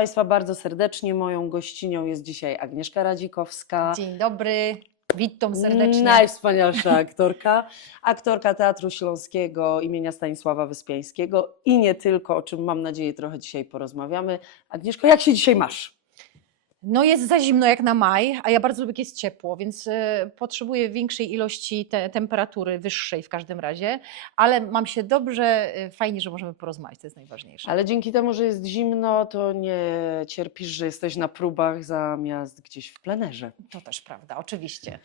Państwa bardzo serdecznie. Moją gościnią jest dzisiaj Agnieszka Radzikowska. Dzień dobry, witam serdecznie. Najwspanialsza aktorka Teatru Śląskiego imienia Stanisława Wyspiańskiego i nie tylko, o czym mam nadzieję trochę dzisiaj porozmawiamy. Agnieszko, jak się dzisiaj masz? No jest za zimno jak na maj, a ja bardzo lubię jak jest ciepło, więc potrzebuję większej ilości temperatury, wyższej w każdym razie, ale mam się dobrze, fajnie, że możemy porozmawiać, to jest najważniejsze. Ale dzięki temu, że jest zimno, to nie cierpisz, że jesteś na próbach zamiast gdzieś w plenerze. To też prawda, oczywiście.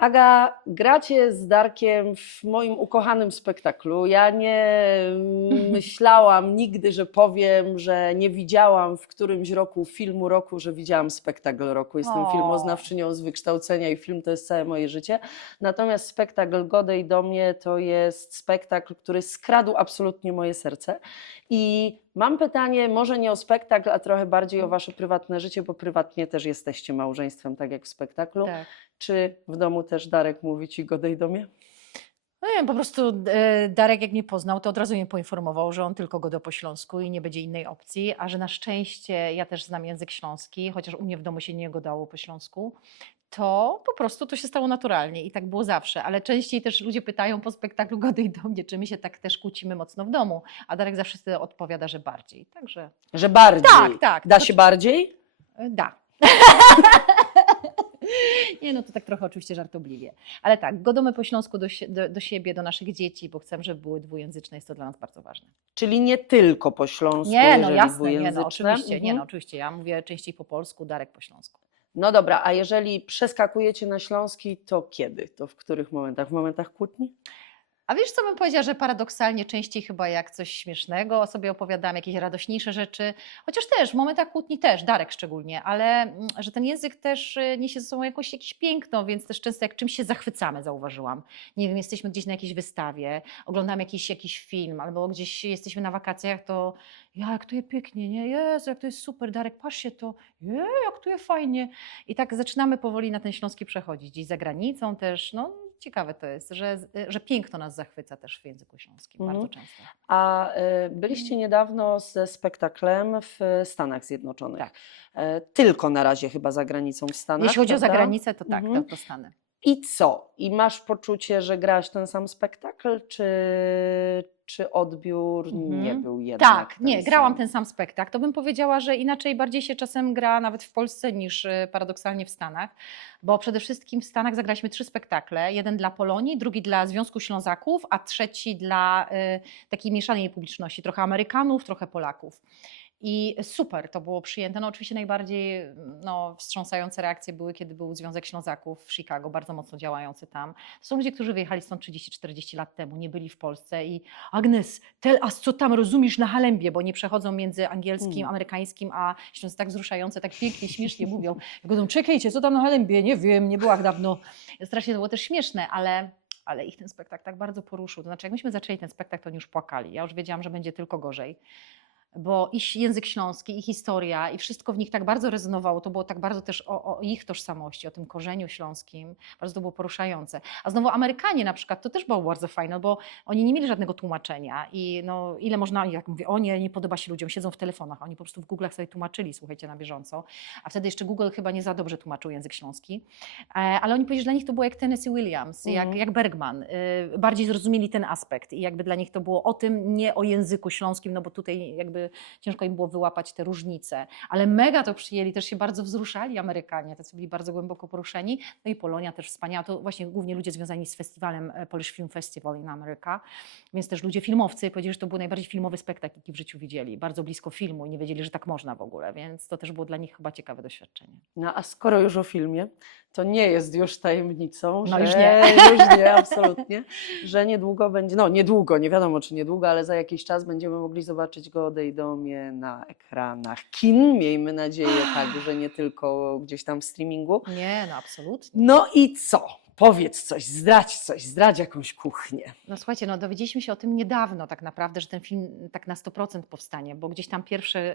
Aga, gracie z Darkiem w moim ukochanym spektaklu. Ja nie myślałam nigdy, że powiem, że nie widziałam w którymś roku filmu roku, że widziałam spektakl roku. Jestem filmoznawczynią z wykształcenia i film to jest całe moje życie. Natomiast spektakl Godej do mnie to jest spektakl, który skradł absolutnie moje serce. I mam pytanie, może nie o spektakl, a trochę bardziej o wasze prywatne życie, bo prywatnie też jesteście małżeństwem, tak jak w spektaklu. Tak. Czy w domu też Darek mówi ci godej do mnie? No nie wiem, po prostu Darek jak mnie poznał, to od razu mnie poinformował, że on tylko goda po śląsku i nie będzie innej opcji, a że na szczęście ja też znam język śląski, chociaż u mnie w domu się nie godało po śląsku, to po prostu to się stało naturalnie i tak było zawsze, ale częściej też ludzie pytają po spektaklu Godej do mnie, czy my się tak też kłócimy mocno w domu, a Darek zawsze sobie odpowiada, że bardziej, także... Że bardziej? Tak. Da się bardziej? Da. Nie, no to tak trochę oczywiście żartobliwie. Ale tak, godamy po śląsku do siebie, do naszych dzieci, bo chcemy, żeby były dwujęzyczne, jest to dla nas bardzo ważne. Czyli nie tylko po śląsku, Nie, no jeżeli jasne, dwujęzyczne? oczywiście, Mhm. oczywiście. Ja mówię częściej po polsku, Darek po śląsku. No dobra, a jeżeli przeskakujecie na śląski, to kiedy? To w których momentach? W momentach kłótni? A wiesz, co bym powiedziała, że paradoksalnie częściej chyba jak coś śmiesznego sobie opowiadam, jakieś radośniejsze rzeczy, chociaż też w momentach kłótni też, Darek szczególnie, ale że ten język też niesie ze sobą jakieś piękno, więc też często jak czymś się zachwycamy, zauważyłam. Nie wiem, jesteśmy gdzieś na jakiejś wystawie, oglądamy jakiś film, albo gdzieś jesteśmy na wakacjach, to jak to jest pięknie, nie? Jezu, jak to jest super, Darek, patrzcie to, jak to jest fajnie. I tak zaczynamy powoli na ten śląski przechodzić, gdzieś za granicą też, no ciekawe to jest, że piękno nas zachwyca też w języku śląskim, bardzo często. A byliście niedawno ze spektaklem w Stanach Zjednoczonych. Tak. Tylko na razie chyba za granicą w Stanach, Jeśli chodzi o prawda? zagranicę, to tak, Mhm. to Stany. I co? I masz poczucie, że grałaś ten sam spektakl, czy odbiór nie był jednak Tak, ten nie, grałam sam? ten sam spektakl. To bym powiedziała, że inaczej bardziej się czasem gra nawet w Polsce niż paradoksalnie w Stanach, bo przede wszystkim w Stanach zagraliśmy 3 spektakle. Jeden dla Polonii, drugi dla Związku Ślązaków, a trzeci dla takiej mieszanej publiczności, trochę Amerykanów, trochę Polaków. I super to było przyjęte. No oczywiście najbardziej wstrząsające reakcje były, kiedy był Związek Ślązaków w Chicago, bardzo mocno działający tam. To są ludzie, którzy wyjechali stąd 30-40 lat temu, nie byli w Polsce i Agnes, tell us, co tam rozumiesz na Halembie, bo nie przechodzą między angielskim, amerykańskim, a Śląsk tak wzruszające, tak pięknie, śmiesznie mówią. Ja mówię, czekajcie, co tam na Halembie? Nie wiem, nie byłam dawno. Strasznie to było też śmieszne, ale ich ten spektakl tak bardzo poruszył. To znaczy, jak myśmy zaczęli ten spektakl, to oni już płakali. Ja już wiedziałam, że będzie tylko gorzej. Bo i język śląski, i historia, i wszystko w nich tak bardzo rezonowało. To było tak bardzo też o ich tożsamości, o tym korzeniu śląskim. Bardzo to było poruszające. A znowu Amerykanie na przykład, to też było bardzo fajne, bo oni nie mieli żadnego tłumaczenia. I no, ile można, jak mówię, nie podoba się ludziom, siedzą w telefonach. Oni po prostu w Google'ach sobie tłumaczyli, słuchajcie, na bieżąco. A wtedy jeszcze Google chyba nie za dobrze tłumaczył język śląski. Ale oni powiedzieli, że dla nich to było jak Tennessee Williams, jak Bergman. Bardziej zrozumieli ten aspekt. I jakby dla nich to było o tym, nie o języku śląskim, no bo tutaj jakby ciężko im było wyłapać te różnice, ale mega to przyjęli, też się bardzo wzruszali Amerykanie, tacy byli bardzo głęboko poruszeni, no i Polonia też wspaniała, to właśnie głównie ludzie związani z festiwalem Polish Film Festival in America, więc też ludzie filmowcy powiedzieli, że to był najbardziej filmowy spektakl, jaki w życiu widzieli, bardzo blisko filmu i nie wiedzieli, że tak można w ogóle, więc to też było dla nich chyba ciekawe doświadczenie. No a skoro już o filmie, to nie jest już tajemnicą, No że już nie. już nie, absolutnie, że niedługo będzie, no niedługo, nie wiadomo czy niedługo, ale za jakiś czas będziemy mogli zobaczyć Godej do mnie na ekranach kin, miejmy nadzieję, tak, że nie tylko gdzieś tam w streamingu. Nie, no absolutnie. No i co? Powiedz coś, zdradź jakąś kuchnię. No słuchajcie, no dowiedzieliśmy się o tym niedawno tak naprawdę, że ten film tak na 100% powstanie, bo gdzieś tam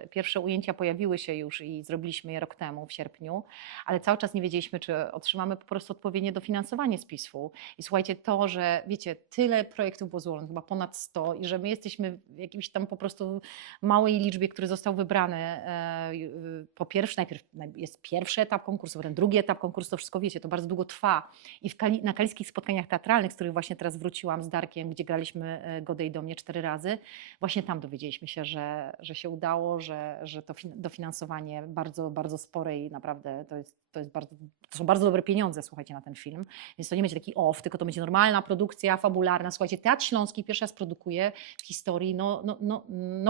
pierwsze ujęcia pojawiły się już i zrobiliśmy je rok temu, w sierpniu, ale cały czas nie wiedzieliśmy, czy otrzymamy po prostu odpowiednie dofinansowanie z PISF-u. I słuchajcie, to, że wiecie, tyle projektów było złożonych, chyba ponad 100 i że my jesteśmy w jakimś tam po prostu małej liczbie, który został wybrany po pierwsze, najpierw jest pierwszy etap konkursu, potem drugi etap konkursu, to wszystko wiecie, to bardzo długo trwa. I na kaliskich spotkaniach teatralnych, z których właśnie teraz wróciłam z Darkiem, gdzie graliśmy Godej do mnie 4 razy, właśnie tam dowiedzieliśmy się, że się udało, że to dofinansowanie bardzo, bardzo spore i naprawdę to są bardzo dobre pieniądze, słuchajcie, na ten film. Więc to nie będzie taki off, tylko to będzie normalna produkcja fabularna. Słuchajcie, Teatr Śląski pierwszy raz produkuje w historii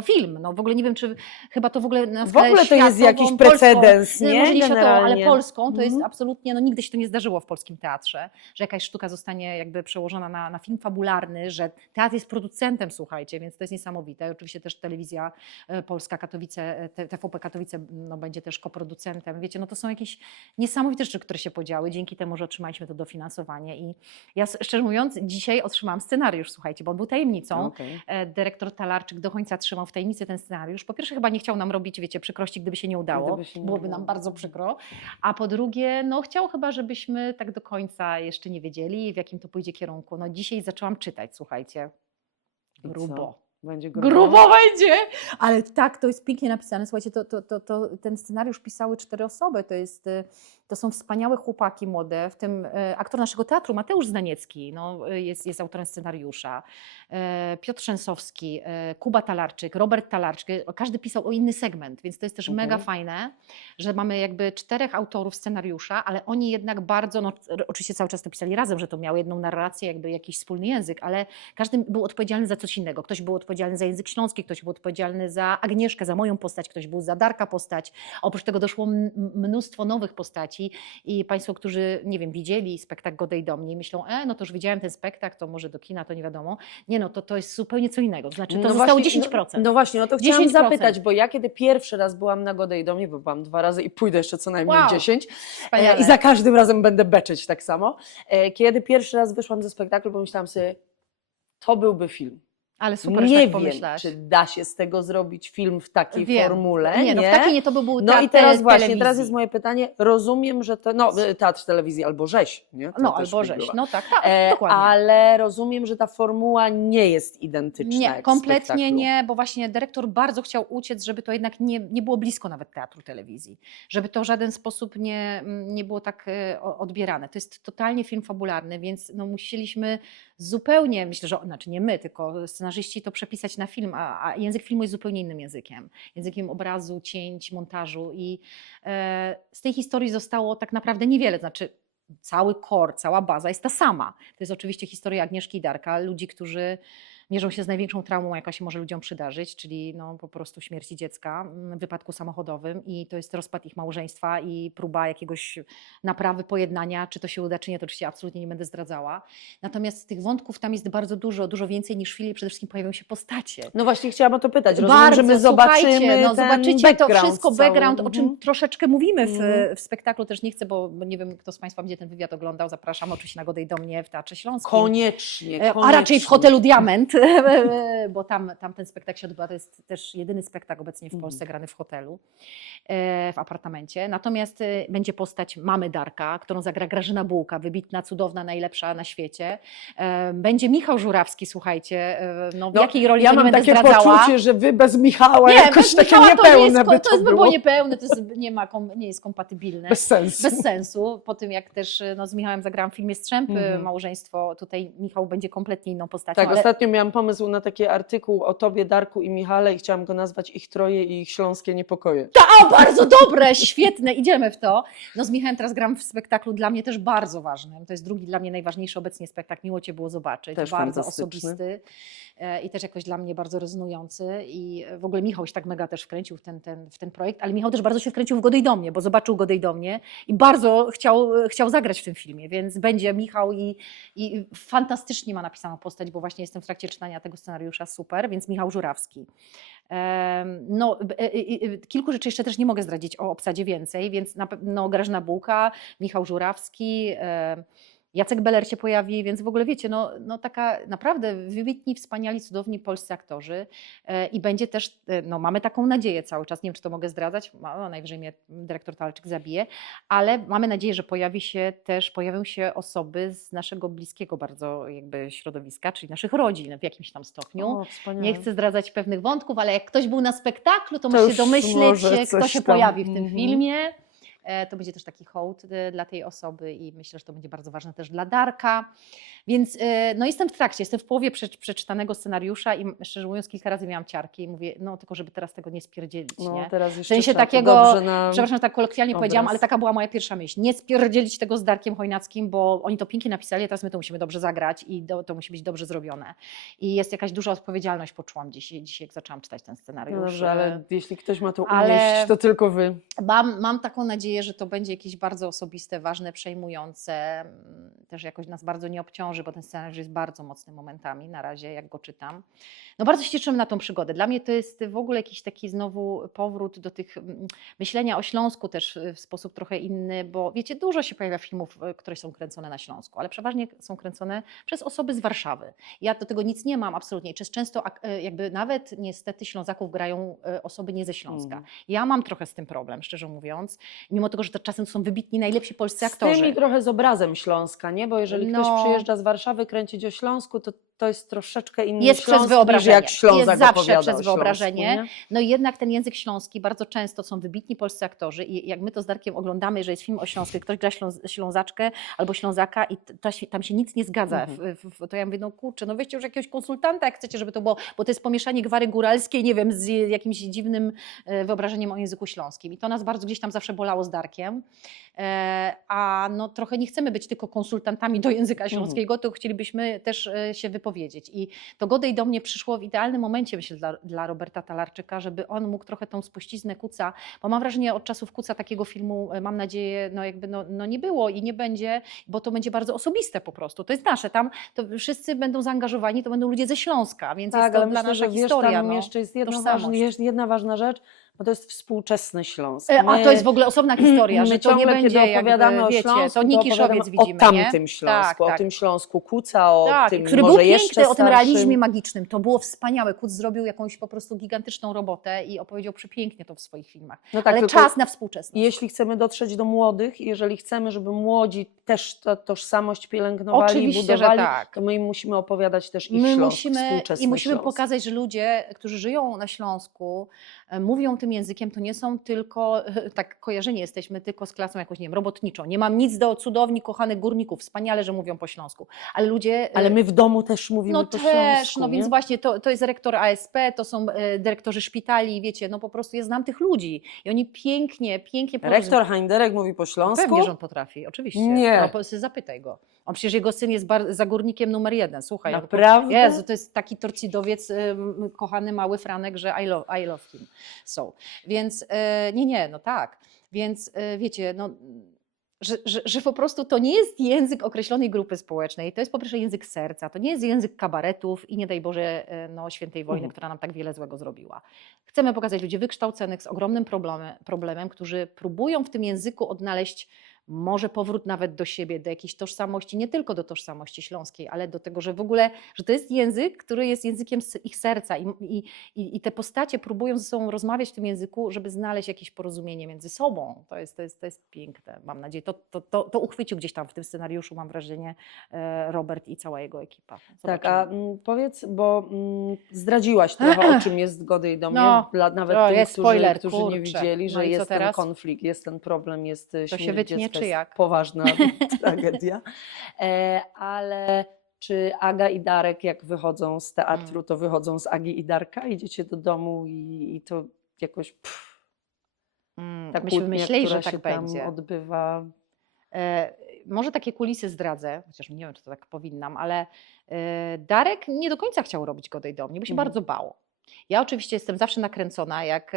film. No w ogóle nie wiem, czy chyba to w ogóle na W ogóle to jest światową, jakiś precedens, polską, nie? Może nie światową, ale Generalnie. polską, to jest absolutnie, no nigdy się to nie zdarzyło w polskim teatrze, że jakaś sztuka zostanie jakby przełożona na film fabularny, że teatr jest producentem, słuchajcie, więc to jest niesamowite. Oczywiście też telewizja polska Katowice, TVP Katowice będzie też koproducentem. Wiecie, no to są jakieś niesamowite rzeczy, które się podziały dzięki temu, że otrzymaliśmy to dofinansowanie i ja szczerze mówiąc dzisiaj otrzymałam scenariusz, słuchajcie, bo on był tajemnicą. Okej. Dyrektor Talarczyk do końca trzymał w tajemnicy ten scenariusz. Po pierwsze chyba nie chciał nam robić, wiecie, przykrości, gdyby się nie udało, Gdyby się nie byłoby udało. nam bardzo przykro, a po drugie, no chciał chyba, żebyśmy tak do końca jeszcze nie wiedzieli, w jakim to pójdzie kierunku. No dzisiaj zaczęłam czytać, słuchajcie, I co? grubo. Będzie Grubo będzie, ale tak, to jest pięknie napisane. Słuchajcie, ten scenariusz pisały 4 osoby. To są wspaniałe chłopaki młode, w tym aktor naszego teatru Mateusz Znaniecki, jest autorem scenariusza, Piotr Trzęsowski, Kuba Talarczyk, Robert Talarczyk. Każdy pisał o inny segment, więc to jest też mega fajne, że mamy jakby 4 autorów scenariusza, ale oni jednak bardzo, oczywiście cały czas to pisali razem, że to miało jedną narrację, jakby jakiś wspólny język, ale każdy był odpowiedzialny za coś innego. Ktoś był odpowiedzialny za język śląski, ktoś był odpowiedzialny za Agnieszkę, za moją postać, ktoś był za Darka postać. Oprócz tego doszło mnóstwo nowych postaci i Państwo, którzy, nie wiem, widzieli spektakl Godej do mnie i myślą, no to już widziałem ten spektakl, to może do kina, to nie wiadomo. Nie, no to jest zupełnie co innego. To znaczy to zostało właśnie, 10%. No właśnie, no to chciałam 10%. zapytać, bo ja kiedy pierwszy raz byłam na Godej do mnie, bo byłam 2 razy i pójdę jeszcze co najmniej Wow. 10 Wspaniale. i za każdym razem będę beczeć tak samo. Kiedy pierwszy raz wyszłam ze spektaklu, pomyślałam sobie, to byłby film. Ale super, że Nie tak wiem, pomyślałaś. czy da się z tego zrobić film w takiej Wiem. formule. Nie, no w takiej nie, to by był No teatr i teraz właśnie, telewizji. teraz jest moje pytanie. Rozumiem, że teatr telewizji albo rzeź, nie? To No też albo by rzeź, była. no tak, dokładnie. Ale rozumiem, że ta formuła nie jest identyczna. Nie, jak w kompletnie spektaklu. nie, bo właśnie dyrektor bardzo chciał uciec, żeby to jednak nie było blisko nawet teatru telewizji, żeby to w żaden sposób nie było tak odbierane. To jest totalnie film fabularny, więc musieliśmy zupełnie, myślę, że znaczy nie my, tylko scenarzyści to przepisać na film, a język filmu jest zupełnie innym językiem obrazu, cięć, montażu i z tej historii zostało tak naprawdę niewiele, znaczy cały core, cała baza jest ta sama. To jest oczywiście historia Agnieszki i Darka, ludzi, którzy mierzą się z największą traumą, jaka się może ludziom przydarzyć, czyli po prostu śmierci dziecka w wypadku samochodowym i to jest rozpad ich małżeństwa i próba jakiegoś naprawy, pojednania, czy to się uda, czy nie, to oczywiście absolutnie nie będę zdradzała. Natomiast tych wątków tam jest bardzo dużo więcej niż w filmie, przede wszystkim pojawią się postacie. No właśnie chciałam o to pytać. Rozumiem, że my zobaczymy ten zobaczycie to background wszystko, cały. background, o czym troszeczkę mówimy Mhm. w spektaklu, też nie chcę, bo nie wiem, kto z Państwa będzie ten wywiad oglądał, zapraszam oczywiście na Godej do mnie w Teatrze Śląskim. Koniecznie. A raczej w hotelu Diament, bo tam ten spektakl się odbywa. To jest też jedyny spektakl obecnie w Polsce grany w hotelu, w apartamencie. Natomiast będzie postać mamy Darka, którą zagra Grażyna Bułka, wybitna, cudowna, najlepsza na świecie. Będzie Michał Żurawski, słuchajcie, w jakiej roli ja to nie mam będę takie zdradzała. poczucie, że wy bez Michała jakoś bez takie Michała niepełne by to jest by było. było niepełne, to jest, nie jest kompatybilne. Bez sensu. Bez sensu. Po tym jak też z Michałem zagrałam w filmie Strzępy, małżeństwo, tutaj Michał będzie kompletnie inną postacią. Tak, ale... ostatnio miałam pomysł na taki artykuł o tobie, Darku i Michale i chciałam go nazwać Ich troje i ich śląskie niepokoje. O, bardzo dobre, świetne, idziemy w to. Z Michałem teraz gram w spektaklu dla mnie też bardzo ważnym. To jest drugi dla mnie najważniejszy obecnie spektakl. Miło Cię było zobaczyć. Też bardzo fantastyczny. osobisty i też jakoś dla mnie bardzo rezonujący. I w ogóle Michał się tak mega też wkręcił w ten projekt, ale Michał też bardzo się wkręcił w Godej do mnie, bo zobaczył Godej do mnie i bardzo chciał zagrać w tym filmie, więc będzie Michał i fantastycznie ma napisaną postać, bo właśnie jestem w trakcie czytania tego scenariusza, super, więc Michał Żurawski. Kilku rzeczy jeszcze też nie mogę zdradzić o obsadzie więcej, więc na pewno Grażyna Bułka, Michał Żurawski, Jacek Beller się pojawi, więc w ogóle wiecie, no taka naprawdę wybitni, wspaniali, cudowni polscy aktorzy i będzie też, no mamy taką nadzieję cały czas, nie wiem czy to mogę zdradzać, no, najwyżej mnie dyrektor Talczyk zabije, ale mamy nadzieję, że pojawią się osoby z naszego bliskiego bardzo jakby środowiska, czyli naszych rodzin w jakimś tam stopniu. O, wspaniale. Nie chcę zdradzać pewnych wątków, ale jak ktoś był na spektaklu, to To może już się domyśleć, może kto coś się tam. pojawi w tym Mhm. filmie. To będzie też taki hołd dla tej osoby i myślę, że to będzie bardzo ważne też dla Darka. Więc no jestem w trakcie, jestem w połowie przeczytanego scenariusza i szczerze mówiąc kilka razy miałam ciarki i mówię, no tylko żeby teraz tego nie spierdzielić, No nie? teraz W jeszcze sensie trzeba to takiego, dobrze na przepraszam, że tak kolokwialnie obraz. powiedziałam, ale taka była moja pierwsza myśl. Nie spierdzielić tego z Darkiem Chojnackim, bo oni to pięknie napisali, a teraz my to musimy dobrze zagrać i to musi być dobrze zrobione. I jest jakaś duża odpowiedzialność, poczułam dzisiaj jak zaczęłam czytać ten scenariusz. No dobrze, ale jeśli ktoś ma to ale- unieść, to tylko wy. Mam taką nadzieję, że to będzie jakieś bardzo osobiste, ważne, przejmujące. Też jakoś nas bardzo nie obciąży, bo ten scenariusz jest bardzo mocny momentami na razie, jak go czytam. No bardzo się cieszymy na tą przygodę. Dla mnie to jest w ogóle jakiś taki znowu powrót do tych myślenia o Śląsku też w sposób trochę inny, bo wiecie, dużo się pojawia filmów, które są kręcone na Śląsku, ale przeważnie są kręcone przez osoby z Warszawy. Ja do tego nic nie mam absolutnie. Często jakby nawet niestety Ślązaków grają osoby nie ze Śląska. Ja mam trochę z tym problem, szczerze mówiąc, mimo tego, że to czasem są wybitni, najlepsi polscy aktorzy. Z tym i trochę z obrazem Śląska, nie? Bo jeżeli No. ktoś przyjeżdża z Warszawy kręcić o Śląsku, to jest troszeczkę inny Jest Śląsk przez wyobrażenie. niż jak Ślązak Jest zawsze opowiada przez o Śląsku, wyobrażenie. nie? No i jednak ten język śląski, bardzo często są wybitni polscy aktorzy i jak my to z Darkiem oglądamy, że jest film o Śląsku, ktoś gra Ślązaczkę albo Ślązaka i tam się nic nie zgadza, to ja mówię, no kurczę, no weźcie już jakiegoś konsultanta, jak chcecie, żeby to było, bo to jest pomieszanie gwary góralskiej, nie wiem, z jakimś dziwnym wyobrażeniem o języku śląskim i to nas bardzo gdzieś tam zawsze bolało z Darkiem, a no trochę nie chcemy być tylko konsultantami do języka śląskiego, to chcielibyśmy też się wypowiedzieć i to Godej do mnie przyszło w idealnym momencie, myślę, dla Roberta Talarczyka, żeby on mógł trochę tą spuściznę Kuca, bo mam wrażenie od czasów Kuca takiego filmu, mam nadzieję, no nie było i nie będzie, bo to będzie bardzo osobiste po prostu, to jest nasze, tam to wszyscy będą zaangażowani, to będą ludzie ze Śląska, więc Tak, jest to ale dla myślę, nasza że wiesz, historia, tam no, jeszcze jest tożsamość. jedna ważna rzecz, bo to jest współczesny Śląsk. A to jest w ogóle osobna historia, że to nie ciągle, będzie kiedy opowiadamy jakby, o wiecie, Śląsku, to Nikiszowiec widzimy, o tamtym nie? Śląsku, Tak, o tym Śląsku Kuca, o tak, tym który może był jeszcze piękny, o tym starszym. realizmie magicznym. To było wspaniałe. Kuc zrobił jakąś po prostu gigantyczną robotę i opowiedział przepięknie to w swoich filmach. No tak, Ale tylko czas na współczesność. jeśli chcemy dotrzeć do młodych, jeżeli chcemy, żeby młodzi też tę tożsamość pielęgnowali, Oczywiście, że budowali, tak. to my im musimy opowiadać też ich My Śląsk, musimy współczesny Śląsk. pokazać, że ludzie, którzy żyją na Śląsku, mówią tym językiem, to nie są tylko, tak kojarzeni jesteśmy tylko z klasą jakąś, nie wiem, robotniczą. Nie mam nic do cudowni, kochanych górników, wspaniale, że mówią po śląsku. Ale ludzie... Ale my w domu też mówimy No po też, śląsku, no nie? więc właśnie to jest rektor ASP, to są dyrektorzy szpitali, wiecie, no po prostu ja znam tych ludzi i oni pięknie Rektor Heinderek mówi po śląsku? Pewnie, że on potrafi, oczywiście. Nie. No, zapytaj go. On przecież jego syn jest zagórnikiem numer 1, słuchaj. Naprawdę? Jezu, to jest taki torcidowiec, kochany mały Franek, że I love him. So. Więc nie, no tak. Więc wiecie, no... Że po prostu to nie jest język określonej grupy społecznej, to jest po pierwsze język serca, to nie jest język kabaretów i nie daj Boże no, świętej wojny, która nam tak wiele złego zrobiła. Chcemy pokazać ludzi wykształconych z ogromnym problemem, którzy próbują w tym języku odnaleźć może powrót nawet do siebie, do jakiejś tożsamości, nie tylko do tożsamości śląskiej, ale do tego, że w ogóle, że to jest język, który jest językiem ich serca i te postacie próbują ze sobą rozmawiać w tym języku, żeby znaleźć jakieś porozumienie między sobą. To jest piękne, mam nadzieję. To uchwycił gdzieś tam w tym scenariuszu, mam wrażenie, Robert i cała jego ekipa. Tak, Zobaczymy. a powiedz, bo zdradziłaś trochę, o czym jest Godej do mnie, No, nawet to tym, jest spoiler, którzy nie kurczę. widzieli, No że i co jest ten teraz? konflikt, jest ten problem, jest się śmierć wytnie, dziecka, czy jest jak? poważna tragedia. Ale czy Aga i Darek, jak wychodzą z teatru, to wychodzą z Agi i Darka, idziecie do domu i to jakoś ta Myśmy kłótnia, myśleli, która że tak się tam będzie. odbywa. Może takie kulisy zdradzę, chociaż nie wiem, czy to tak powinnam, ale Darek nie do końca chciał robić Godej do mnie, bo się bardzo bał. Ja oczywiście jestem zawsze nakręcona, jak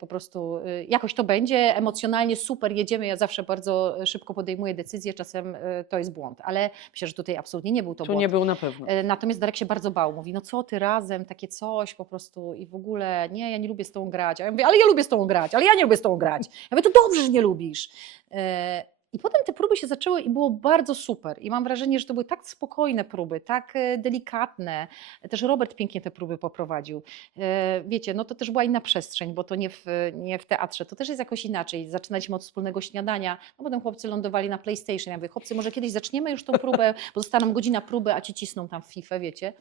po prostu jakoś to będzie, emocjonalnie super jedziemy, ja zawsze bardzo szybko podejmuję decyzje, czasem to jest błąd, ale myślę, że tutaj absolutnie nie był to Tu błąd. nie był na pewno. Natomiast Darek się bardzo bał, mówi, no co ty razem, takie coś po prostu i w ogóle, nie, ja nie lubię z tobą grać. A ja mówię, ale ja lubię z tobą grać, ale ja nie lubię z tobą grać. Ja mówię, to dobrze, że nie lubisz. I potem te próby się zaczęły i było bardzo super. I mam wrażenie, że to były tak spokojne próby, tak delikatne. Też Robert pięknie te próby poprowadził. Wiecie, no to też była inna przestrzeń, bo to nie w teatrze, to też jest jakoś inaczej. Zaczynaliśmy od wspólnego śniadania, no potem chłopcy lądowali na PlayStation. Ja mówię, chłopcy, może kiedyś zaczniemy już tą próbę, bo została nam godzina próby, a ci cisną tam w FIFA, wiecie.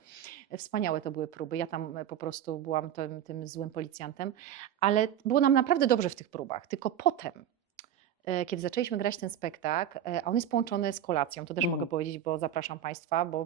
Wspaniałe to były próby. Ja tam po prostu byłam tym złym policjantem, ale było nam naprawdę dobrze w tych próbach. Tylko potem, kiedy zaczęliśmy grać ten spektakl, a on jest połączony z kolacją, to też mogę powiedzieć, bo zapraszam Państwa, bo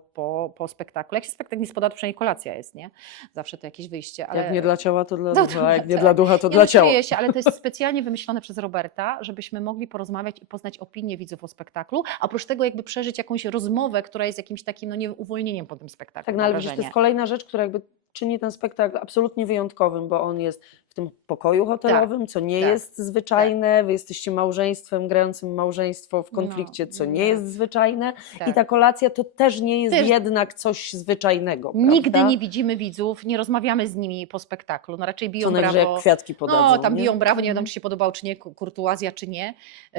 po spektaklu, jak się spektakl nie spoda, to przynajmniej kolacja jest, nie? Zawsze to jakieś wyjście. Ale... Jak nie dla ciała, to dla No ducha, a jak nie tak. dla ducha, to Nie, dla no, ciała. śmieję się, ale to jest specjalnie wymyślone przez Roberta, żebyśmy mogli porozmawiać i poznać opinię widzów o spektaklu, a oprócz tego jakby przeżyć jakąś rozmowę, która jest jakimś takim, no nie uwolnieniem po tym spektaklu. Tak, no ale widzisz, to jest kolejna rzecz, która jakby czyni ten spektakl absolutnie wyjątkowym, bo on jest w tym pokoju hotelowym, co nie tak, jest zwyczajne. Wy jesteście małżeństwem grającym małżeństwo w konflikcie, co nie jest zwyczajne. Tak. I ta kolacja to też nie jest Też- jednak coś zwyczajnego. Nigdy prawda? nie widzimy widzów, nie rozmawiamy z nimi po spektaklu, no raczej biją Co najwyżej brawo. jak kwiatki podadzą. No, tam nie? biją brawo, nie wiadomo, czy się podobał, czy nie, kurtuazja, czy nie.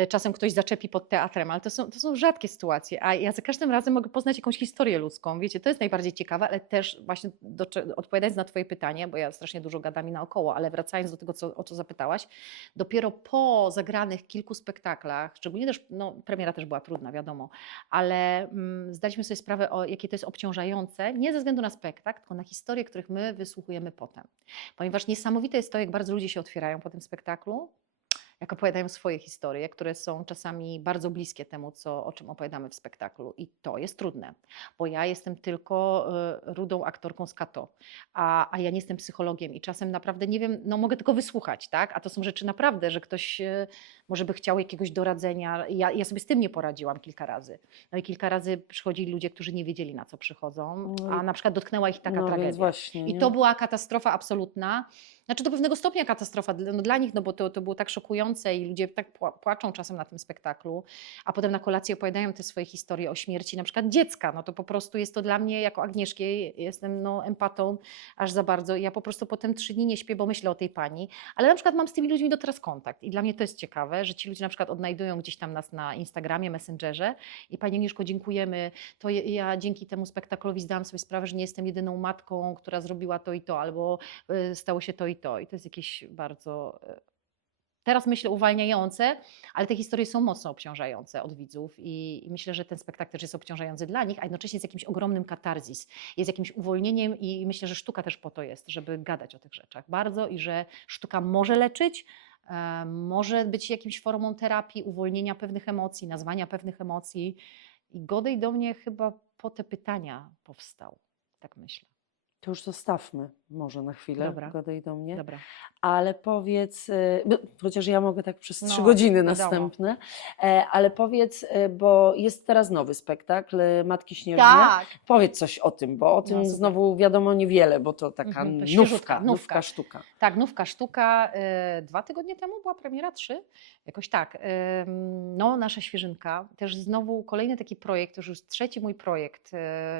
Czasem ktoś zaczepi pod teatrem, ale to są rzadkie sytuacje. A ja za każdym razem mogę poznać jakąś historię ludzką. Wiecie, to jest najbardziej ciekawe, ale też właśnie odpowiadając na Twoje pytanie, bo ja strasznie dużo gadam i naokoło, ale wracając do tego, o co zapytałaś, dopiero po zagranych kilku spektaklach, szczególnie też, no premiera też była trudna, wiadomo, ale zdaliśmy sobie sprawę, jakie to jest obciążające, nie ze względu na spektakl, tylko na historie, których my wysłuchujemy potem. Ponieważ niesamowite jest to, jak bardzo ludzie się otwierają po tym spektaklu, jak opowiadają swoje historie, które są czasami bardzo bliskie temu, o czym opowiadamy w spektaklu. I to jest trudne, bo ja jestem tylko rudą aktorką z Kato, a ja nie jestem psychologiem i czasem naprawdę nie wiem, no mogę tylko wysłuchać, tak? A to są rzeczy naprawdę, że ktoś może by chciał jakiegoś doradzenia. Ja sobie z tym nie poradziłam kilka razy. No i kilka razy przychodzili ludzie, którzy nie wiedzieli, na co przychodzą, a na przykład dotknęła ich taka No, tragedia. więc właśnie, I nie? to była katastrofa absolutna. Znaczy do pewnego stopnia katastrofa dla nich, no bo to było tak szokujące i ludzie tak płaczą czasem na tym spektaklu, a potem na kolacji opowiadają te swoje historie o śmierci na przykład dziecka. No to po prostu jest to dla mnie, jako Agnieszki, jestem empatą aż za bardzo. I ja po prostu potem 3 dni nie śpię, bo myślę o tej pani, ale na przykład mam z tymi ludźmi do teraz kontakt i dla mnie to jest ciekawe, że ci ludzie na przykład odnajdują gdzieś tam nas na Instagramie, Messengerze i Pani Agnieszko, dziękujemy, to ja dzięki temu spektaklowi zdałam sobie sprawę, że nie jestem jedyną matką, która zrobiła to i to, albo stało się to i to. I to jest jakieś bardzo, teraz myślę, uwalniające, ale te historie są mocno obciążające od widzów i myślę, że ten spektakl też jest obciążający dla nich, a jednocześnie jest jakimś ogromnym katarzis, jest jakimś uwolnieniem i myślę, że sztuka też po to jest, żeby gadać o tych rzeczach bardzo i że sztuka może leczyć, może być jakimś formą terapii, uwolnienia pewnych emocji, nazwania pewnych emocji i Godej do mnie chyba po te pytania powstał, tak myślę. To już zostawmy może na chwilę, Dobra. gadaj do mnie. Dobra. Ale powiedz, chociaż ja mogę tak przez 3 No, godziny wiadomo. następne, ale powiedz, bo jest teraz nowy spektakl Matki Śnieżne. Tak. Powiedz coś o tym, bo o tym super. znowu wiadomo niewiele, bo to taka To nówka świeżutka. sztuka. Tak, nówka sztuka. 2 tygodnie temu była premiera, 3? Jakoś tak. No, nasza świeżynka. Też znowu kolejny taki projekt, to już 3. mój projekt.